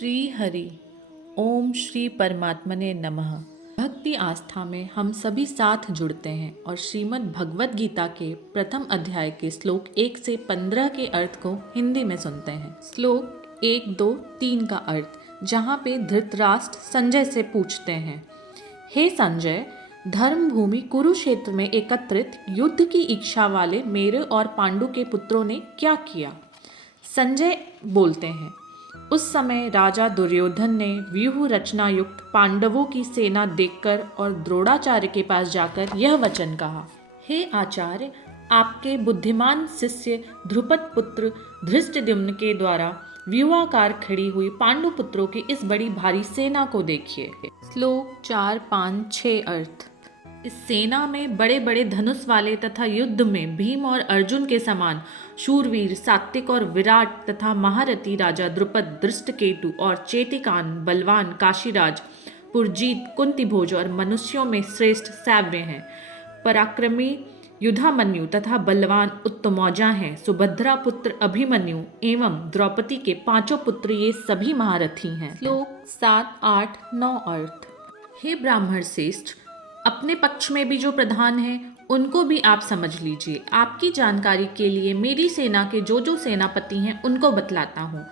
श्री हरि ओम श्री परमात्मने नमः। भक्ति आस्था में हम सभी साथ जुड़ते हैं और श्रीमद् भगवत गीता के प्रथम अध्याय के श्लोक 1 से 15 के अर्थ को हिंदी में सुनते हैं। श्लोक 1, 2, 3 का अर्थ, जहाँ पे धृतराष्ट्र संजय से पूछते हैं, हे संजय, धर्म भूमि कुरुक्षेत्र में एकत्रित युद्ध की इच्छा वाले मेरे और पांडु के पुत्रों ने क्या किया। संजय बोलते हैं, उस समय राजा दुर्योधन ने व्यूह रचना युक्त पांडवों की सेना देखकर और द्रोणाचार्य के पास जाकर यह वचन कहा, हे आचार्य, आपके बुद्धिमान शिष्य ध्रुपद पुत्र धृष्टद्युम्न के द्वारा व्यूहाकार खड़ी हुई पांडु पुत्रों की इस बड़ी भारी सेना को देखिए। श्लोक 4, 5, 6 अर्थ, इस सेना में बड़े बड़े धनुष वाले तथा युद्ध में भीम और अर्जुन के समान शूरवीर, सात्विक और विराट तथा महारथी राजा द्रुपद, दृष्टकेतु और चेतिकान, बलवान काशीराज, पुरजीत, कुंतीभोज और मनुष्यों में श्रेष्ठ सैव्य हैं। पराक्रमी युधामन्यु तथा बलवान उत्तमौजा हैं। सुभद्रा पुत्र अभिमन्यु एवं द्रौपदी के 5 पुत्र ये सभी महारथी हैं। श्लोक 7, 8, 9 अर्थ, हे ब्राह्मण श्रेष्ठ, अपने पक्ष में भी जो प्रधान हैं उनको भी आप समझ लीजिए। आपकी जानकारी के लिए मेरी सेना के जो सेनापति हैं उनको बतलाता हूँ।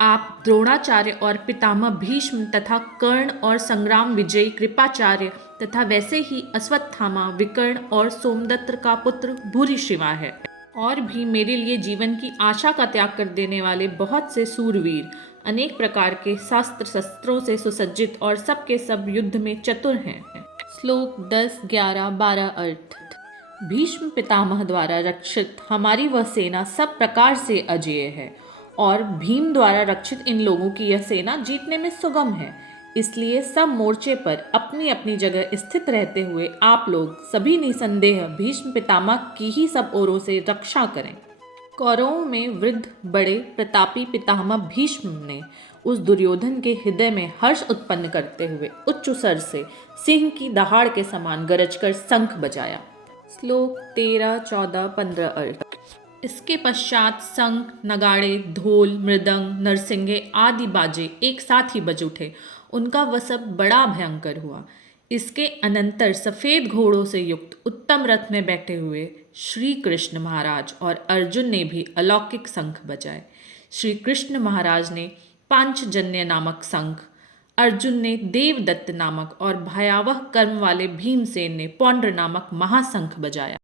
आप द्रोणाचार्य और पितामह भीष्म तथा कर्ण और संग्राम विजयी कृपाचार्य तथा वैसे ही अश्वत्थामा, विकर्ण और सोमदत्त का पुत्र भूरिश्रवा है। और भी मेरे लिए जीवन की आशा का त्याग कर देने वाले बहुत से सूरवीर, अनेक प्रकार के शस्त्रों से सुसज्जित और सबके सब युद्ध में चतुर हैं। श्लोक 10, 11, 12 अर्थ, भीष्म पितामह द्वारा रक्षित हमारी वह सेना सब प्रकार से अजेय है और भीम द्वारा रक्षित इन लोगों की यह सेना जीतने में सुगम है। इसलिए सब मोर्चे पर अपनी अपनी जगह स्थित रहते हुए आप लोग सभी निसंदेह भीष्म पितामह की ही सब ओरों से रक्षा करें। कौरवों में वृद्ध बड़े प्रतापी पितामह भीष्म ने उस दुर्योधन के हृदय में हर्ष उत्पन्न करते हुए उच्च स्वर से सिंह की दहाड़ के समान गरजकर शंख बजाया। श्लोक 13, 14, 15 अर्थ, इसके पश्चात शंख, नगाड़े, ढोल, मृदंग, नरसिंगे आदि बाजे एक साथ ही बज उठे। उनका वह सब बड़ा भयंकर हुआ। इसके अनंतर सफेद घोड़ों से युक्त उत्तम रथ में बैठे हुए श्री कृष्ण महाराज और अर्जुन ने भी अलौकिक शंख बजाए। श्री कृष्ण महाराज ने पांचजन्य नामक शंख, अर्जुन ने देवदत्त नामक और भयावह कर्म वाले भीमसेन ने पौंड्र नामक महाशंख बजाया।